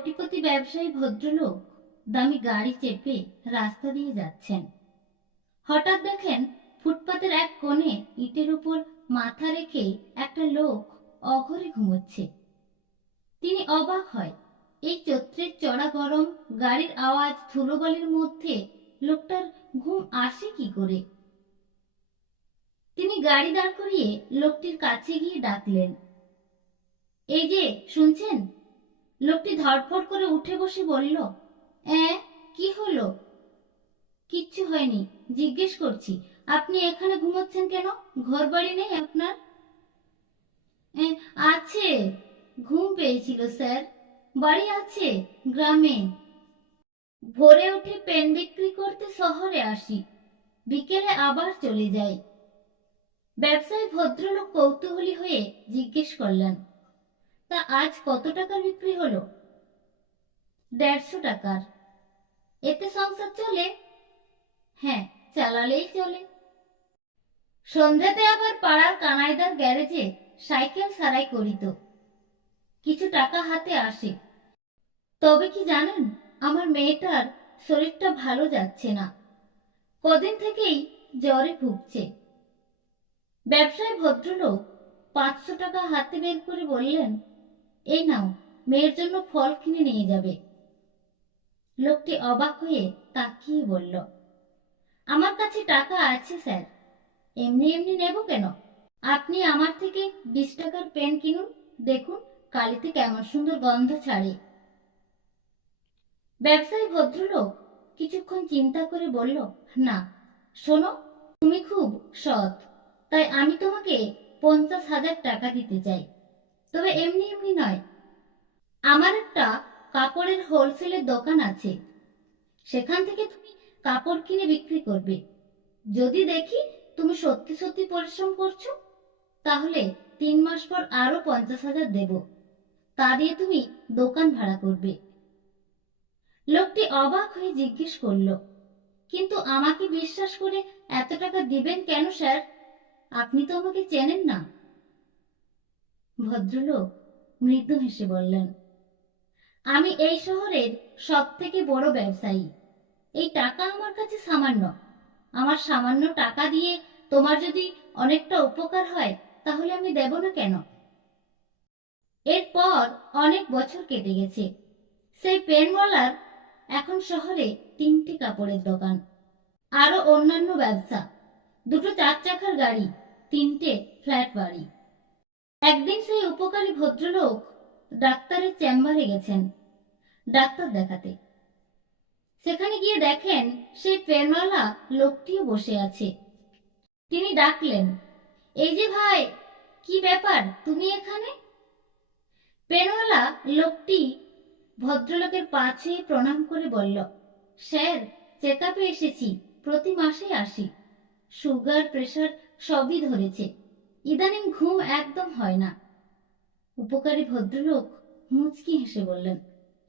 কোটিপতি ব্যবসায়ী ভদ্রলোক দামি গাড়ি চেপে রাস্তা দিয়ে যাচ্ছেন। হঠাৎ দেখেন ফুটপাতের এক কোণে ইটের উপর মাথা রেখে একটা লোক অঘরে ঘুমোচ্ছে। তিনি অবাক হয়, এই চৈত্রের চড়া গরম, গাড়ির আওয়াজ, ধুলোবালির মধ্যে লোকটার ঘুম আসে কি করে? তিনি গাড়ি দাঁড় করিয়ে লোকটির কাছে গিয়ে ডাকলেন, এই যে শুনছেন? লোকটি ধড়ফড় করে উঠে বসে বলল, কি হলো? কিচ্ছু হয়নি, জিজ্ঞেস করছি আপনি এখানে ঘুমোচ্ছেন কেন? ঘর বাড়ি নেই আপনার? আছে, ঘুম পেয়েছিল স্যার। বাড়ি আছে গ্রামে। ভোরে উঠে পেন বিক্রি করতে শহরে আসি, বিকেলে আবার চলে যাই। ব্যবসায়ী ভদ্রলোক কৌতূহলী হয়ে জিজ্ঞেস করলেন, তা আজ কত টাকার বিক্রি হলো? 150 টাকার। এতে সংসার চলে? হ্যাঁ, চালালেই চলে। সন্ধ্যাতে আবার পাড়ার কানাইদার গ্যারেজে সাইকেল সারাই করিত, কিছু টাকা হাতে আসে। তবে কি জানেন, আমার মেয়েটার শরীরটা ভালো যাচ্ছে না, কদিন থেকেই জ্বরে ভুগছে। ব্যবসায়ী ভদ্রলোক 500 টাকা হাতে বের করে বললেন, এই নাও, মেয়ের জন্য ফল কিনে নিয়ে যাবে। লোকটি অবাক হয়ে তাকিয়ে বলল, আমার কাছে টাকা আছে স্যার, এমনি এমনি নেব কেন? আপনি আমার থেকে 20 টাকার পেন কিনুন, দেখুন কালিতে কেমন সুন্দর গন্ধ ছাড়ে। ব্যবসায়ী ভদ্রলোক কিছুক্ষণ চিন্তা করে বলল, না শোনো, তুমি খুব সৎ, তাই আমি তোমাকে 50,000 টাকা দিতে চাই, তবে এমনি এমনি নয়। আমার একটা কাপড়ের হোলসেলের দোকান আছে, সেখান থেকে তুমি কাপড় কিনে বিক্রি করবে। যদি দেখি তুমি সত্যি সত্যি পরিশ্রম করছো, তাহলে 3 মাস পর আরো 50,000 দেব, তা দিয়ে তুমি দোকান ভাড়া করবে। লোকটি অবাক হয়ে জিজ্ঞেস করল, কিন্তু আমাকে বিশ্বাস করে এত টাকা দিবেন কেন স্যার? আপনি তো আমাকে চেনেন না। ভদ্রলোক মৃদু হেসে বললেন, আমি এই শহরের সব থেকে বড় ব্যবসায়ী। এই টাকা আমার কাছে সামান্য। আমার সামান্য টাকা দিয়ে তোমার যদি অনেকটা উপকার হয়, তাহলে আমি দেব না কেন? এরপর অনেক বছর কেটে গেছে। সেই পেনওয়ালার এখন শহরে 3টে কাপড়ের দোকান, আরো অন্যান্য ব্যবসা, 2টো 4 চাকার গাড়ি, 3টে ফ্ল্যাট বাড়ি। একদিন সেই উপকারী ভদ্রলোক ডাক্তারের চেম্বারে গেছেন ডাক্তার দেখাতে। সেখানে গিয়ে দেখেন সেই পেনওয়ালা লোকটিও বসে আছে। তিনি ডাকলেন, এই যে ভাই, কি ব্যাপার, তুমি এখানে? পেনওয়ালা লোকটি ভদ্রলোকের পা ছুঁয়ে প্রণাম করে বলল, স্যার, চেক আপে এসেছি, প্রতি মাসে আসি। সুগার প্রেশার সবই ধরেছে, ইদানিং ঘুম একদম হয় না। উপকারী ভদ্রলোক মুচকি হেসে বললেন,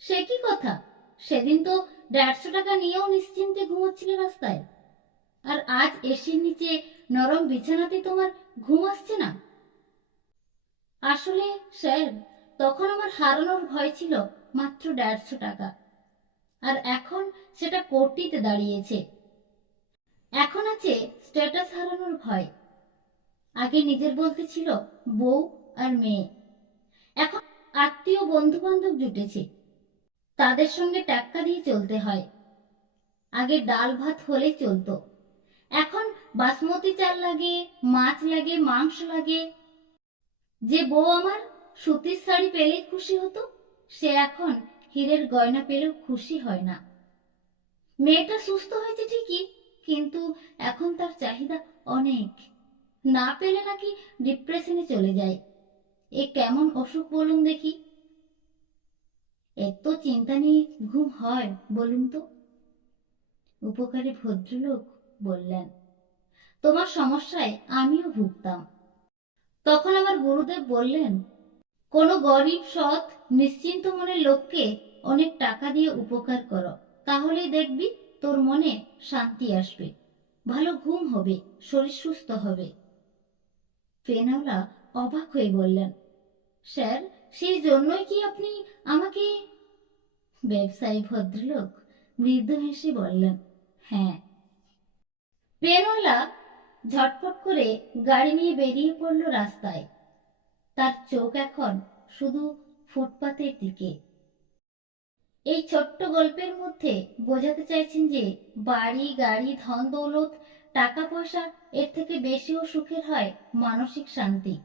সে কি কথা, সেদিন তো 150 টাকা নিয়েও নিশ্চিন্তে ঘুমোচ্ছিলে রাস্তায়, আর আজ এসির নিচে নরম বিছানাতে তোমার ঘুম আসছে না? আসলে স্যার, তখন আমার হারানোর ভয় ছিল মাত্র 150 টাকা, আর এখন সেটা কোটিতে দাঁড়িয়েছে। এখন আছে স্ট্যাটাস হারানোর ভয়। আগে নিজের বলতে ছিল বউ আর মেয়ে, এখন আত্মীয় বন্ধু বান্ধব জুটেছে, তাদের সঙ্গে টাক্কা দিয়ে চলতে হয়। আগে ডাল ভাত হলেই চলতো, এখন বাসমতি চাল লাগে, মাছ লাগে, মাংস লাগে। যে বউ আমার সুতির শাড়ি পেলেই খুশি হতো, সে এখন হীরের গয়না পেলেও খুশি হয় না। মেয়েটা সুস্থ হয়েছে ঠিকই, কিন্তু এখন তার চাহিদা অনেক, না পেলে নাকি ডিপ্রেশনে চলে যায়। এ কেমন অসুখ বলুন দেখি? এত চিন্তা নিয়ে ঘুম হয় বলুন তো? উপকারী ভদ্রলোক বললেন, তোমার সমস্যায় আমিও ভুগতাম। তখন আমার গুরুদেব বললেন, কোনো গরিব সৎ নিশ্চিন্ত মনের লোককে অনেক টাকা দিয়ে উপকার করো, তাহলেই দেখবি তোর মনে শান্তি আসবে, ভালো ঘুম হবে, শরীর সুস্থ হবে। পেনওয়ালা অবাক হয়ে বললেন, স্যার, সেই জন্যই কি আপনি আমাকে? ব্যবসায়ী ভদ্রলোক মৃদু হেসে বললেন, হ্যাঁ। পেনওয়ালা ঝটপট করে গাড়ি নিয়ে বেরিয়ে পড়ল রাস্তায়। তার চোখ এখন শুধু ফুটপাতের দিকে। এই ছোট্ট গল্পের মধ্যে বোঝাতে চাইছেন যে বাড়ি, গাড়ি, ধন দৌলত, টাকা পয়সা এর থেকে বেশিও সুখের হয় মানসিক শান্তি।